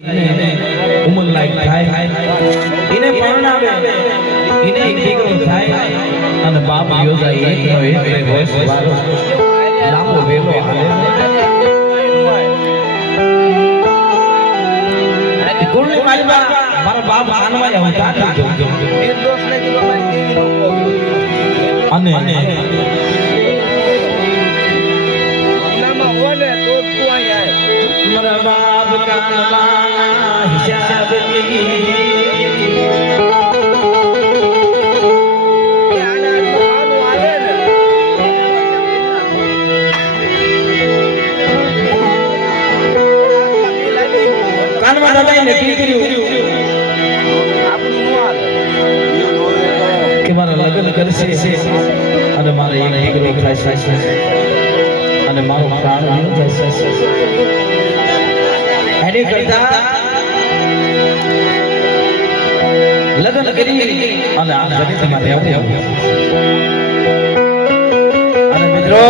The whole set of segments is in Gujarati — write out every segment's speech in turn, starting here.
ઉમર લાયક થાય એને પરણાવે એને એક દીકરો થાય અને બાપ યોજાય એકનો એક વર્ષ વાળો લાંબો વેલો હાલે કોણની મારી મારા બાપ આનવાય અવતાર લીધો નિર્દોષ ને કીધો મારી દેવી નો અને નામાં ઓલે તો તું આયા મારા બાપ કાનવાના હિસાબની કે મારા લગ્ન કરશે અને મારે એક દીકરો થાય અને મારો પ્રાણ થશે એને કરતા લગ્ન કરી અને આ જગતમાં રહેવું અને મિત્રો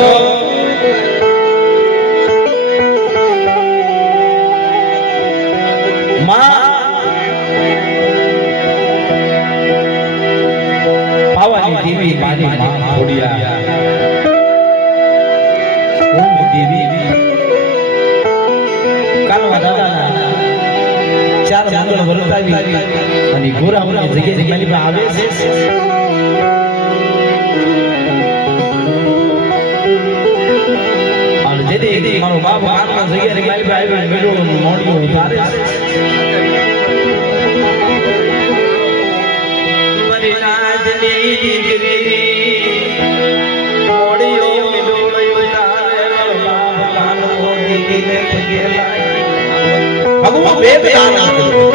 દેવી મારી માં ખોડિયા ઓમ દેવી કાનવા દાદાના ચાર મંગળ વર્તાવી અને ગોરાઓની જગ્યાએ મારી પાસે આવે છે અને જેથી મારો બાપ કાનવા જગ્યાએ મારી પાસે આવી મેળો મોડિયો ઉતારે છે મારી નાજની દીકરી મોડિયો મિલોળ્યો તારે બાપ કાનવો દીકરીને ભગેલા ભગવો વેદ દાન કર્યો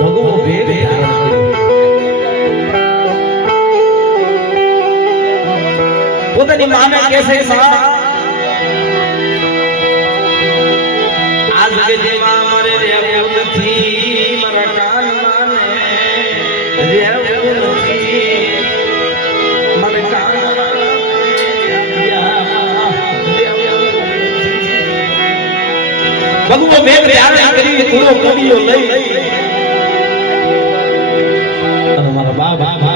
ભગવો વેદ દાન કર્યો પોતાની માને કહે છે આજ કે જેમાં મારે રહેવું નથી મારા કાનવાને ભગવો મેઘ ધારણ કરી પૂરો કોડિયો લઈ અને મારા બાબા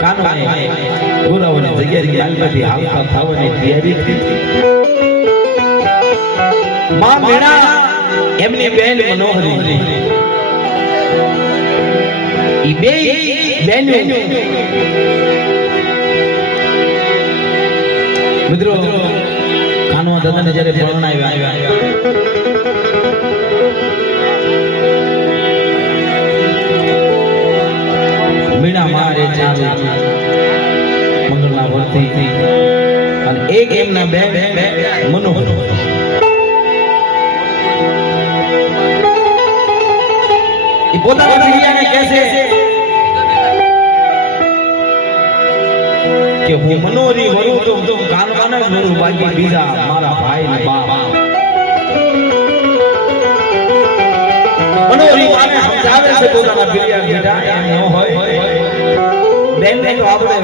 કાનવાને ગોરાઓની જગ્યાએ ગાલમાંથી હાલતા થવાની તૈયારી કરી માં મેણા એમની બેન મનોહરી ઈ બે બેનો મિત્રો કાનવા દાદાને જ્યારે પરણાવ્યા મીણા મારે ચાલે મંગળના વર્તી અને એક એમના બે મનોહર એ પોતાના જગ્યાને કહે છે કે હું મનોહરી વરું તો કાનવાના જ વરું બાકી બીજા મારા ભાઈ ને બાપ મનોહરી માને સમજાવે છે પોતાના પિયા બેટા એમ ન હોય બેન ને તો આપણે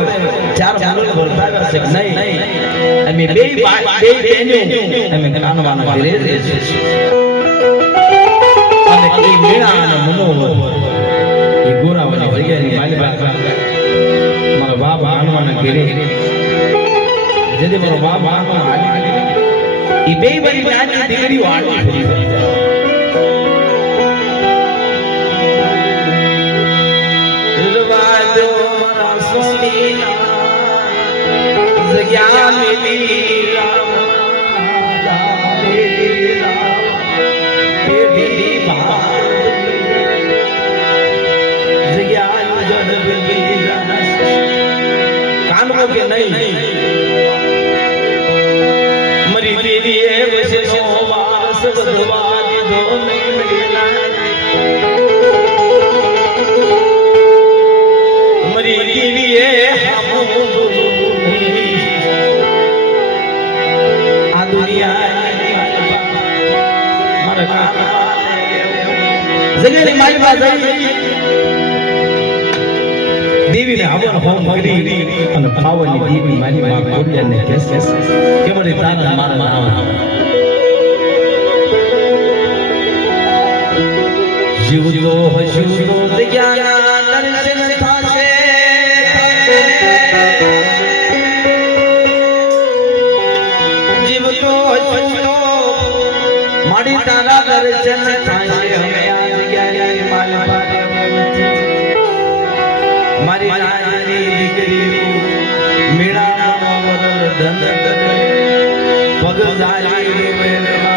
ચાર મંગળ વર્તાવે છે નહીં અમે બે બેનો અમે કાનવાના ઘરે રહે છે અને એ મીણા અને મનોહર એ ગોરાઓની જગ્યાની માલી મારા બાપ કાનવાના ઘરે જેથી મારો બાપ એ બે બધી નાની દીકરીઓ આડી ફરી રવાજો મારા સોનીના જગ્યા મિલી રામ કાનવો કે નહીં મરી દેવી એ વસનો વાસ બદલવા દીધો મરી દેવી એ આ દુનિયા મારા જગ્યાની મારી પાસે દેવીને હવન હોમ કરી અને પાવનની દેવી મારી માં ખોડિયાને કહે છે કે મને તારા મારા જીવતો હશું તો જગ્યાના દર્શન થાશે જીવતો હશું તો મારી તારા દર્શન થાશે અમે આ જગ્યાએ મારી નાની દીકરી મેળામાં વરદ ધન કરે પગ ઝાલી મેળા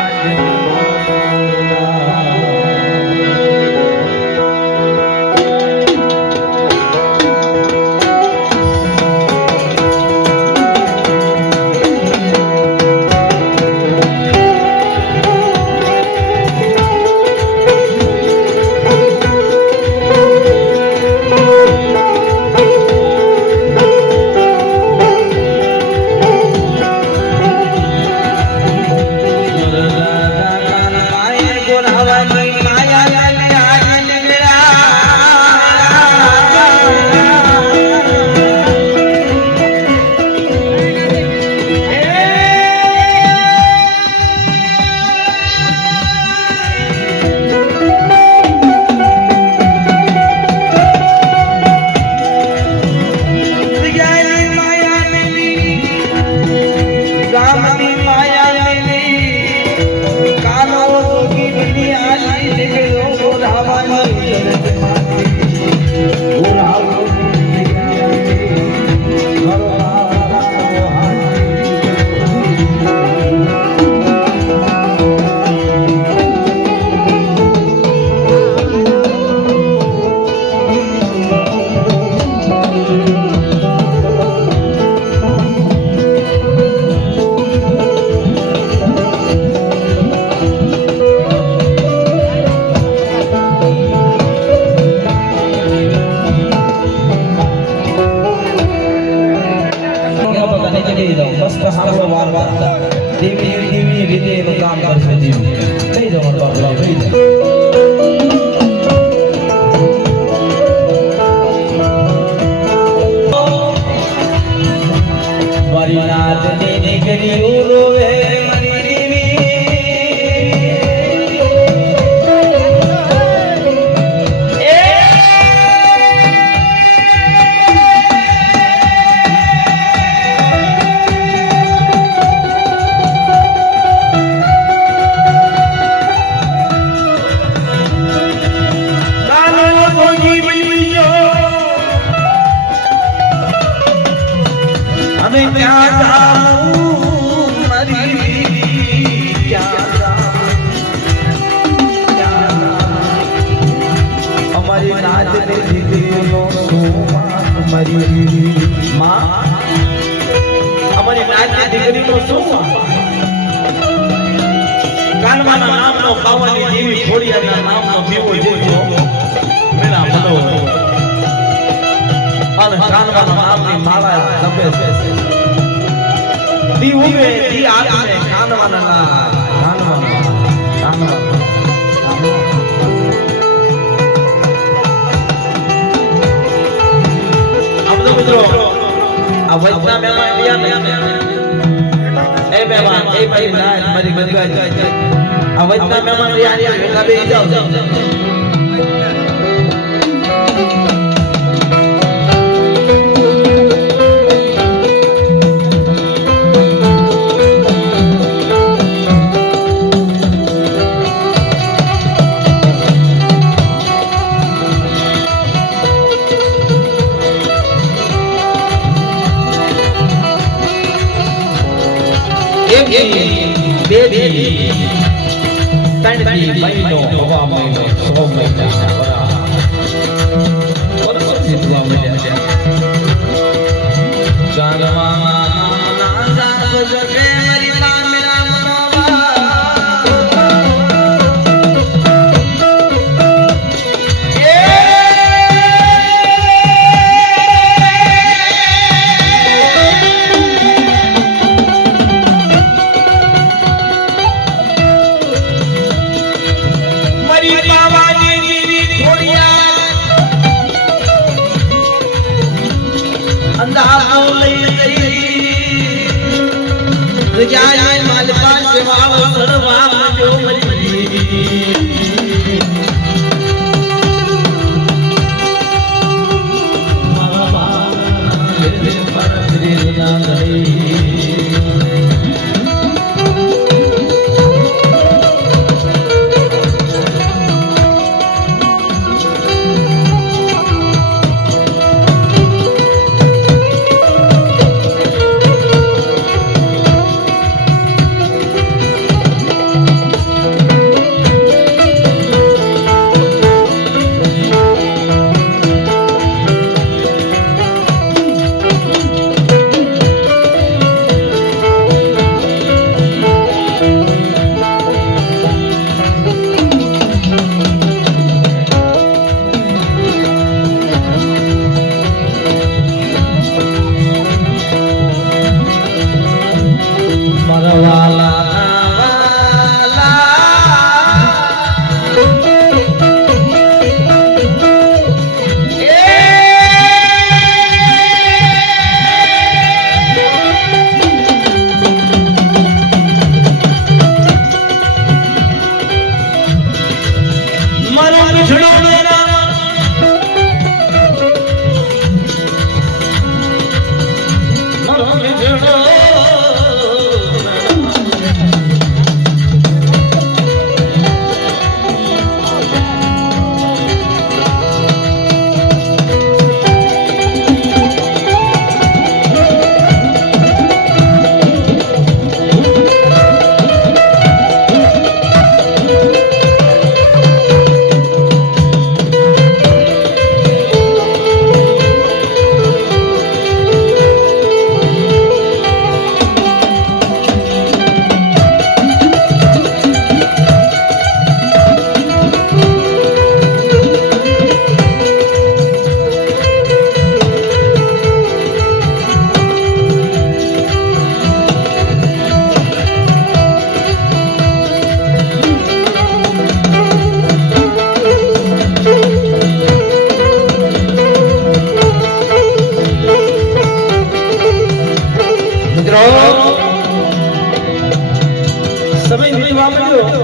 દીધો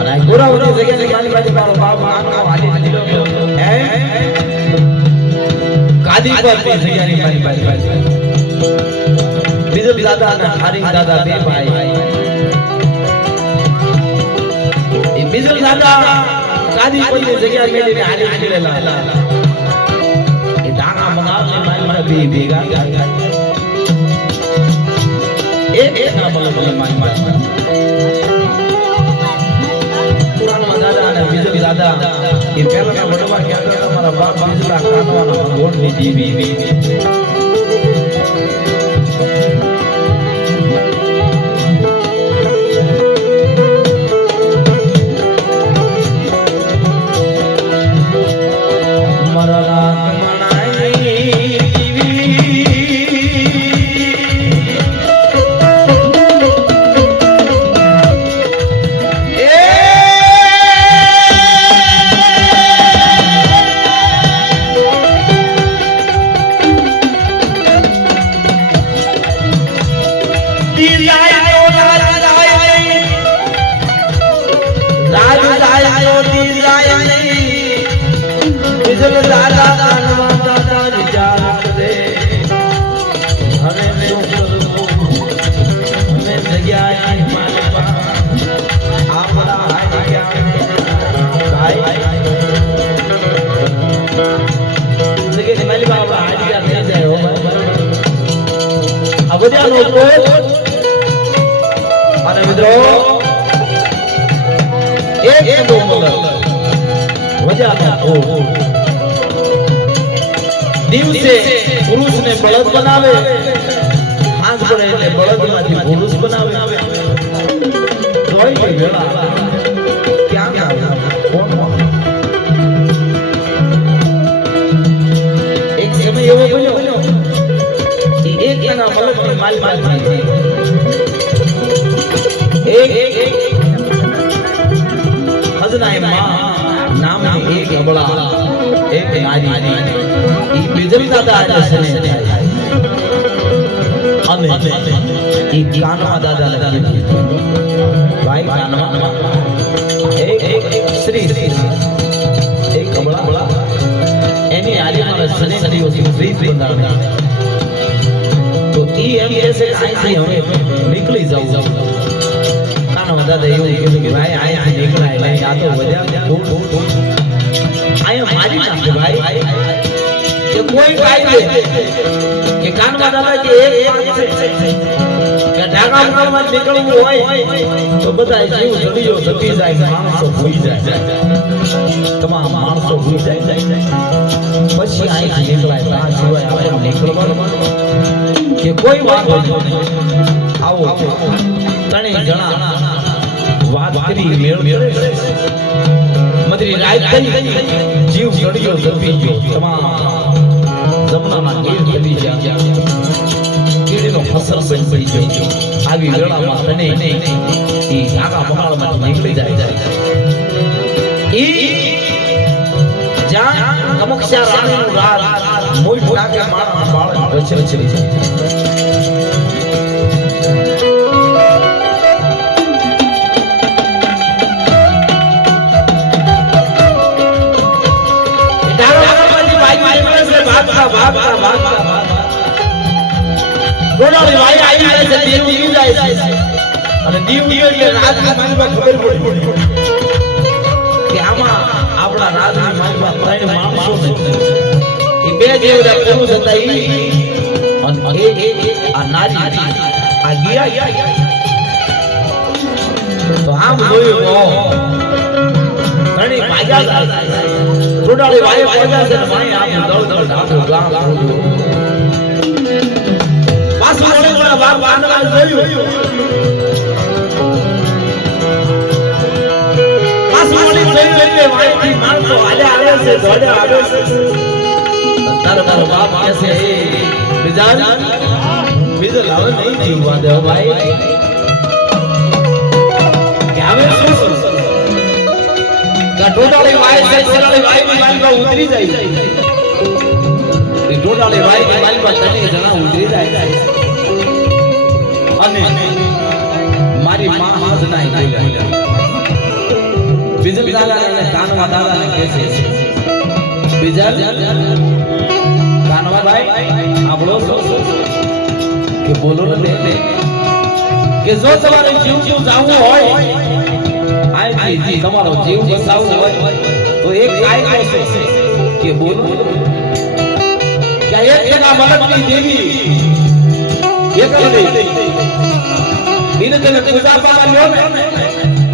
અને ગોરાઓની જગ્યાની મારી પાસે મારો બાપ આનો હાલી દીધો હે ગાદી પર જગ્યાની મારી પાસે બીજલ દાદા અને હારિંગ દાદા બે ભાઈ એ બીજલ દાદા ગાદી પર જગ્યા મેળવીને હાલી નીકળેલા એ ડાંગા મગાવને મારી બે ભેગા એક ના બોલે મારી પુરાણમાં દાદા અને બીજલ દાદા એ પહેલાના વડવા કહેતા તમારા બાપ બીજલા કાનવાના ગોળની જીવી અને મિત્રો એક દિવસે પુરુષને બળદ બનાવે આજ પડે એટલે બળદમાંથી પુરુષ બનાવે તોય વેળા ક્યાં એક સમય એવો બન્યો એક ના બળદની માલ એક હજનાએ માં નામની એક અબળા એક નારી ઈ બીજલ દાદા આજે સને અને ઈ કાનવા દાદા લખી ભાઈ કાનવા એક શ્રી એક અબળા એની આજે મારા સને દિવસથી પ્રીત બંધાણા તો ઈ એમ કહેશે આઈથી હવે નીકળી જાવ દાદા એવું કીધું કે ભાઈ આયા નીકળાય નહીં આ તો વધ્યા આયા મારી નાખે ભાઈ કે કોઈ કાઈ દે કે કાનમાં દાદા કે એક કે ઢાકા મુકામાં નીકળવું હોય તો બધા જીવ જડીયો જતી જાય માણસો ભૂઈ જાય તમામ માણસો ભૂઈ જાય પછી આયા નીકળાય આ સિવાય આપણે નીકળવાનું કે કોઈ વાત આવો તણે જણા વાત કરી મેળ મદરી રાત થઈ જીવ જડિયો જપી ગયો તમામ જમનાના ગીર બની ગયા કીડીનો ફસલ બની ગયો આવી વેળામાં તને ઈ ઢાકા પહાડમાં નીકળી જાય ઈ જ્યાં અમક્ષા રાણીનું રાત મોઈ ઢાકે માણસ બાળક વચ્ચે વચ્ચે ગોડાળી વાય આવી છે દીવ જાય છે અને દીવ એટલે રાજની માલમાં ખબર પડી કે આમાં આપણા રાજની માલમાં ત્રણ માણસો છે એ બે જેવડા પુરુષ હતા અને આ નારી આ ગયા તો આમ જોયું ઘણી ભાગ્યા ગોડાળી વાય ભાગ્યા છે ભાઈ આમ દળ દળ ઢાકું ગામ ઉતરી જાય ઢોડાળી વાય મારી પાસે તને જણા ઉતરી જાય અને મારી માં હાજનાઈ બોલ્યા બીજલ દાદા અને કાનવા દાદાને કહે છે બીજલ કાનવા ભાઈ આપણો કે બોલો ને કે જો તમારે જીવ જાવું હોય આઈ તમારો જીવ બચાવવો હોય તો એક આઈ છે કે બોલો કે એક જગા મલકની દેવી એક એને તમે પૂજા કરવા લ્યો ને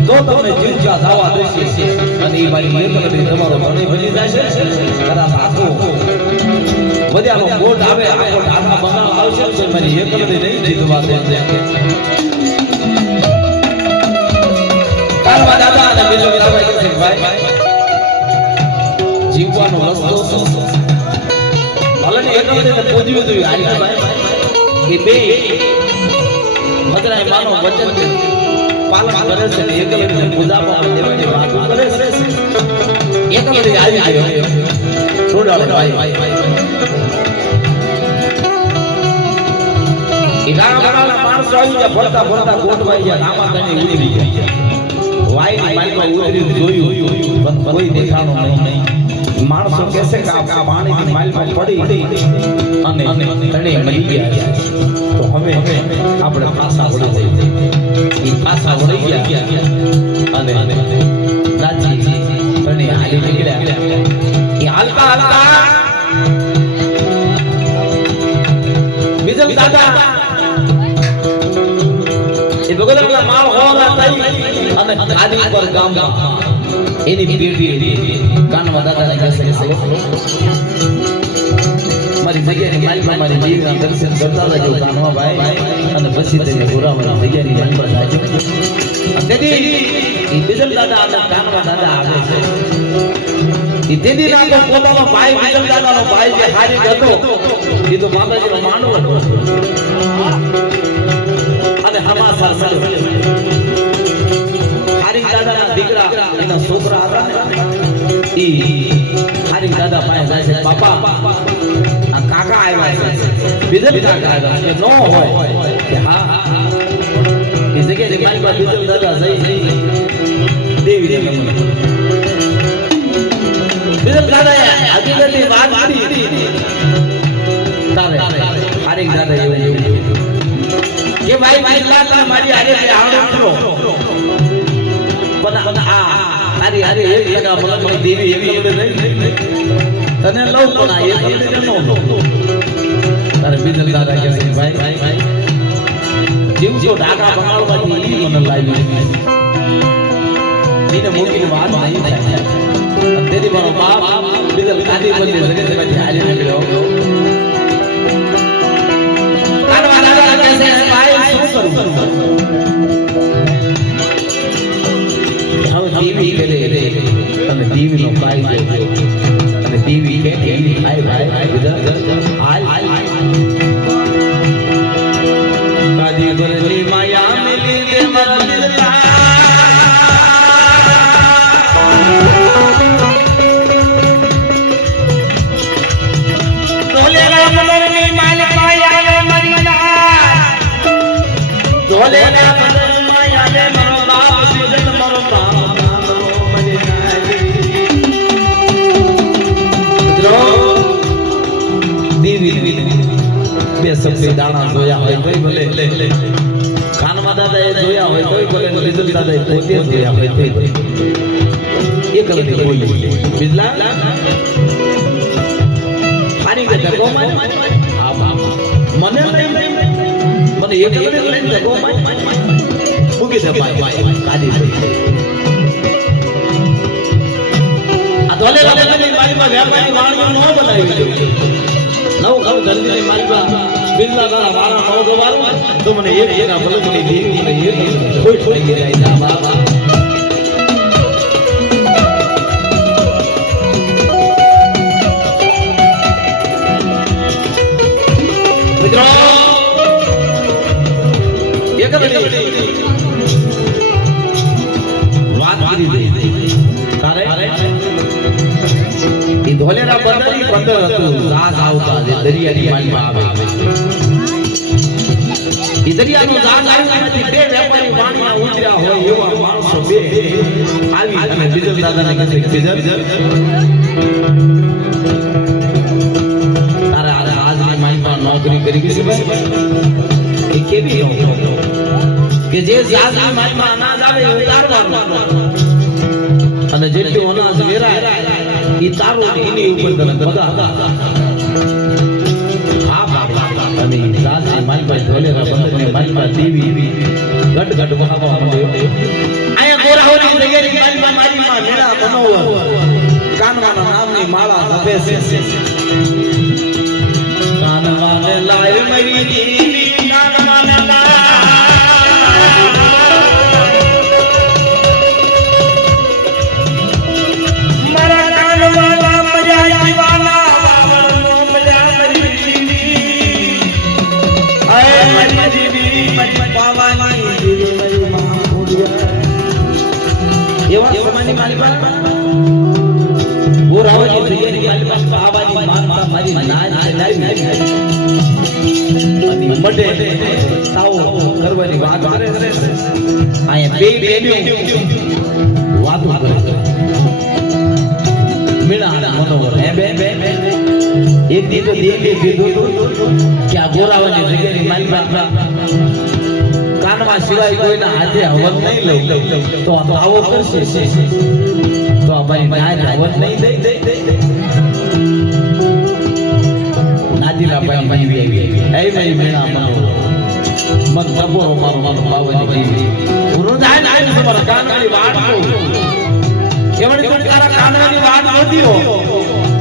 તો તમને જીવ જાવા દેશે અને એ મારી એકલડી તમારો ઘણી બની જશે કદાચ આખો બધાનો ગોટ આવે આખો ઢાકા બનાવ આવશે તો મારી એકલડી નહીં જીતવા દે કાનવા દાદા અને બીજો કહેવાય છે ભાઈ જીવવાનો રસ્તો ભલે એકલડીને પૂજવી જોઈએ આઈ ભાઈ એ બે મજરાય માનો વચન પાલન કરે છે ને એકલડીને પૂજા પાઠ દેવાની વાત કરે છે એકલડી આવી ગયો થોડાડો ભાઈ ઈરાવાળા માણસો આવી ગયા ફરતા ફરતા ગોઠવાઈ ગયા નામાતાની ઉડી ગયા વાઈની માલમાં ઉતરી જોયું પણ કોઈ દેખાણો નહીં માણસો કહેશે કે આ પાણીની માલમાં પડી અને તણે મરી ગયા તો હવે આપણે પાછા વળી જઈએ એ પાછા વળી ગયા અને રાજી તણે હાલી નીકળ્યા એ હાલતા હાલતા બીજલ દાદા એ ભગવાનના માળ હોવા થઈ અને ગાદી પર ગામમાં એની પેઢી કાનવા દાદાને કહે છે મારી જગ્યાની માલમાં મારી દેવીના દર્શન કરતા રહેજો કાનવા ભાઈ અને પછી તેને ગોરાવાળી જગ્યાની માલમાં જાજો તેથી એ બીજલ દાદા અને કાનવા દાદા આવે છે એ તેથી ના તો પોતાનો ભાઈ બીજલ દાદાનો ભાઈ જે હારી હતો એ તો માતાજીનો માનવ હતો અને હમાસા સર હારી દાદાના દીકરા એના છોકરા હતા ઈ હારી દાદા પાસે જાય છે બાપા આ કાકા આવ્યા છે બીજલ કાકા આવ્યા છે નો હોય કે હા એ જગ્યાએ મારી પાસે બીજલ દાદા જઈ દેવી નમન બીજલ દાદાએ હકીકતની વાત કરી તારે હારી દાદા એવું કે ભાઈ બિરલા મારી હારે આવડો પણ આ હારી હારે એક જગા મલકની દેવી એવી એવી નહીં તને લઉં પણ આ એક એવી નો તારે બીજલ દાદા કહે છે ભાઈ જીવ જો ઢાકા બંગાળમાંથી મને લાવી એને મૂકીને વાત નહીં થાય તેથી મારો બાપ બીજલ ગાદી બની જગતમાંથી હારી નીકળ્યો કાનવા દાદા કહે છે ભાઈ શું કરું દેવી કરે અને દેવીનો ફાયદો અને દેવી કે દેવી ભાઈ બધા હાલ કાદી ગોરની માયા મિલી દે મરલા ધોલે રામ ગોરની માયા રે મરલા ધોલે રામ ગોરની માયા રે મરો બાપ બીજલ મરો બાપ બે સફેદ દાણા જોયા હોય તોય ભલે કાનવા દાદાએ જોયા હોય તોય ભલે બીજલ દાદાએ પોતે જોયા હોય તોય ભલે એક લડી બોલી બીજલા હારી કે ધગો માર મને મને એક લડી લઈને ધગો માર મૂકી દે ભાઈ કાઢી દે આ ધોલે વાળાની મારીમાં વેપારી વાળો નો બનાવી દે નવ ઘર ધરતીની માલિકા બિરલા દાદા વાળા નો ગવારો તો મને એક એના મલકની દેવી ને એક કોઈ છોડી ગયા જા બાબા મિત્રો એક વાત કરી દે તારે ઈ ધોલેરા બંદરી બંદર હતું જહાજ આવતા જે દરિયાની માલમાં આવે ઈ દરિયાનો જાળ આવ્યામાંથી બે વેપારી પાણીમાં ઉતર્યા હોય એવા માણસો બે આવી અને બીજલ દાદાને કહે છે બીજલ તારે આજની માઈમાં નોકરી કરી છે ભાઈ એ કેવી નોકરી કે જે આજની માઈમાં અનાજ આવે એ ઉતારવાનું અને જેટલું અનાજ વેરાય એ તારું એની ઉપર તને બધા અને સાસી માલભાઈ ધોલેરા બંદરની માલમાં દેવી ગટ ગટ વહાવા માંડ્યો આયા ગોરાહોની જગ્યાએ માલમાં મારીમાં મેળા બનાવવા કાનવાના નામની માળા જપે છે કાનવાને લાય મરી દેવી કાનવાને મારા કાનવાના મજા જીવાના કરવાની વાત કરે છે અહીંયા બે બેનીઓ વાતો કરે મીણા મનોહર હે બે એક દી તો દેવી કીધું કે આ ગોરાવાની જગ્યાની માલમાં કાનમાં સિવાય કોઈના હાથે હવન નહીં લઉં તો આવો કરશે તો અમારી નાય હવન નહીં દઈ નાદીલા ભાઈ આવી એ ભાઈ મેળા મનો મત બબોરો મારો બાવાની દેવી ઉરોદાય નાય તમારા કાનની વાટ કેવડી તું તારા કાનની વાટ નોધીઓ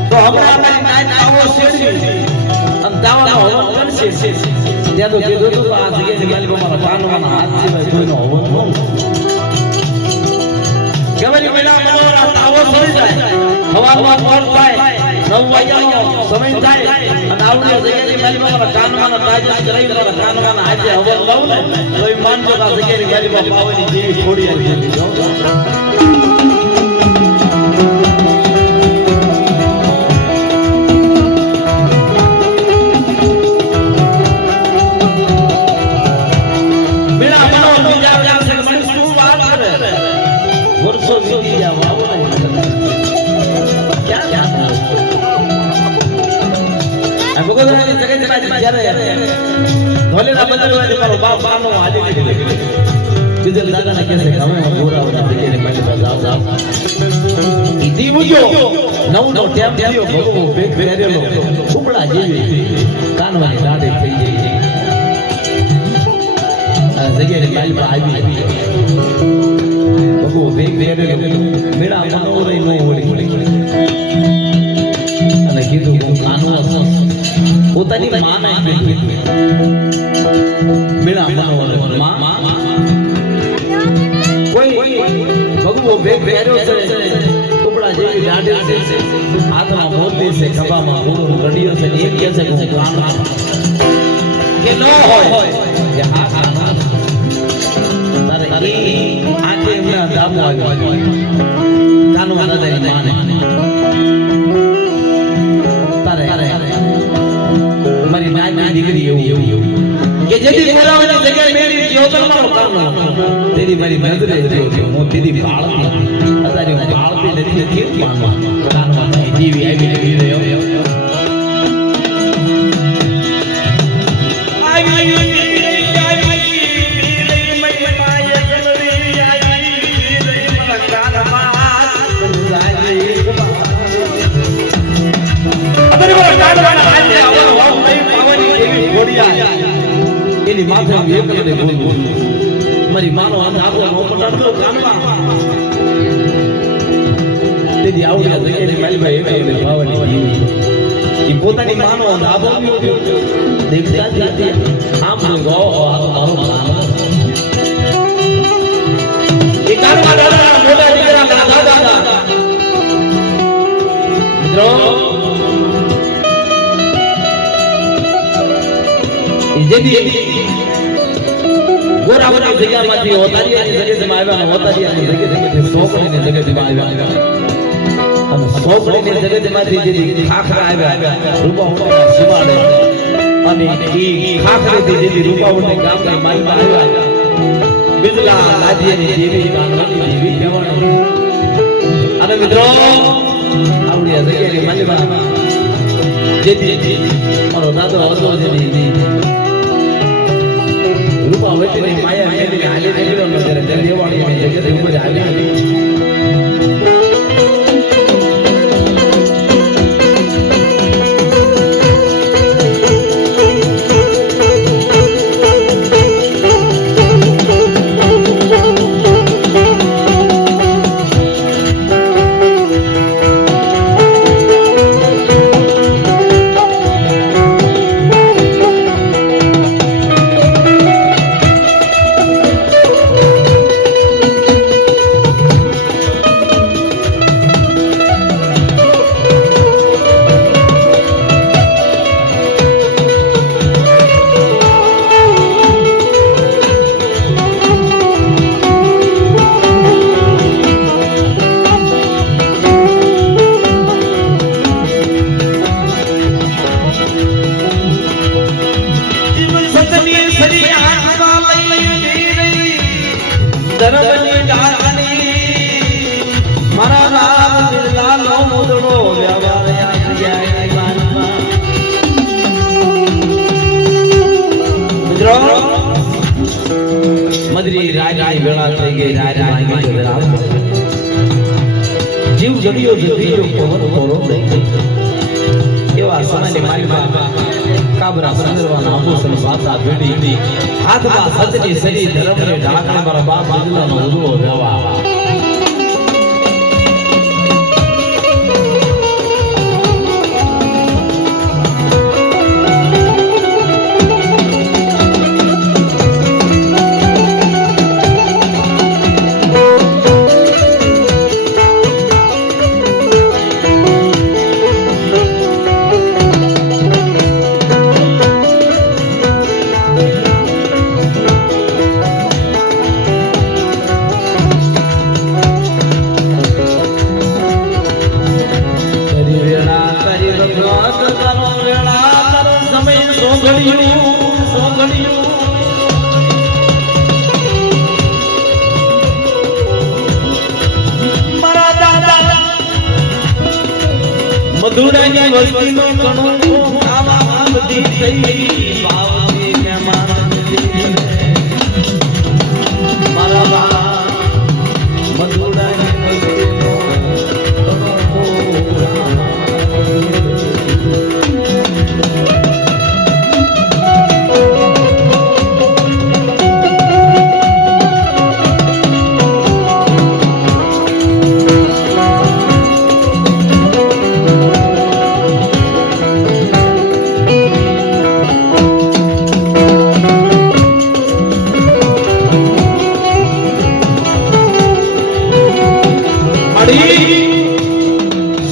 તો હમણાં અમારી નાય આવો શેડી અને દાવાનો હવન કરશે ત્યાં તો કીધું તો આ જગ્યાએ મારી મારા કાનવાના હાથ સિવાય કોઈનો હવન ન કેવડી મેળા મનો તાવો સરી જાય હવામાં કોણ થાય 9 વાગ્યાનો સમય થાય અને આવડી જગ્યાએ મારી મારા કાનવાના તાજા કરાવી મારા કાનવાના હાથે હવન લઉં ને તો એ માનજો આ જગ્યાએ મારી પાવાની દેવી છોડી આવી ધોલેરા બંદરવાળી મારો બાપ બાનો હાલી નીકળે બીજલ દાદાને કહે છે કે હવે હું ગોરાઓની જગ્યાએ મારી પાસે આવ ઈદી મુજો નવનો ટેમ થયો ભગવો બેગ પહેરેલો કુપડા જેવી કાનવાની દાઢે થઈ ગઈ આ જગ્યાએ માલમાં આવી ભગવો બેગ પહેરેલો મેળા મનોરે નો ઓળી અને કીધું હું કાનવા પોતાની માને મેળા મનોહર માં કોઈ ભગવો બેગ પહેર્યો છે ટુકડા જેવી દાઢે છે હાથમાં મોતી છે ખભામાં ઘોડો કડિયો છે એક કહે છે કે કાન કે ન હોય કે હા તારે એ આંખે એમના દાબો આવ્યો કાનવા દાદાની માને તારે મારી નાની દીકરી એવું કે જેથી ગોરાવાની જગ્યાએ મેરી જીવતર મારો કામ તેરી મારી નજરે જોજો હું તેરી બાળતી અત્યારે હું બાળતી નથી કેમ માનવા કાનવા જીવી આવી રહ્યો એની માથે એક મને બોલ મારી માનો આમ આખો નો પટાડતો કાનવા તેદી આવડા જગ્યાએ માલભાઈ એક ભાવની જીવી ઈ પોતાની માનો આમ આબો દેખતા જાતી આમ ગો મારો માનો એ કાનવા દાદા મોટા દીકરા મારા દાદા મિત્રો જેદી ગોરાવાની જગ્યામાંથી હોતારીયાની જગ્યામાં આવ્યા હોતારીયાની જગ્યાથી સોપડીની જગ્યામાં આવ્યા અને સોપડીની જગ્યામાંથી જેદી ખાખરા આવ્યા રૂપા હોતા સિવાડે અને ઈ ખાખરેથી જેથી રૂપાવડને ગામની માલમાં આવ્યા બિજલા લાજીની જેવી ગામની જેવી કહેવાનું. અને મિત્રો આવડી આ જગ્યાની માલમાં જેથી મારો દાદો હતો જેની રૂપાવટીની માયા મેળવીને હાલી નીકળ્યો ન ત્યારે દેવાળીની જગ્યાએ ઉપર હાલી મદરી રાજાની વેળા થઈ ગઈ. રાજા જીવ જડિયો જડિયો પવન કોરો થઈ એવા સમયની મારીમાં કાબરા સંદરવાના આભૂષણ સાતા ભેડી હાથમાં સતની સરી ધર્મને ઢાકણે મારા બાપ બિજલાનો ઉજળો રહેવા. મધુડાની વસ્તીનો કણો આવા બધી થઈ ભાવથી મહેમાન મારા બા મધુડાની વસ્તીનો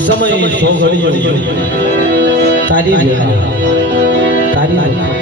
સમય સોગળ્યો તારી વેળા તારી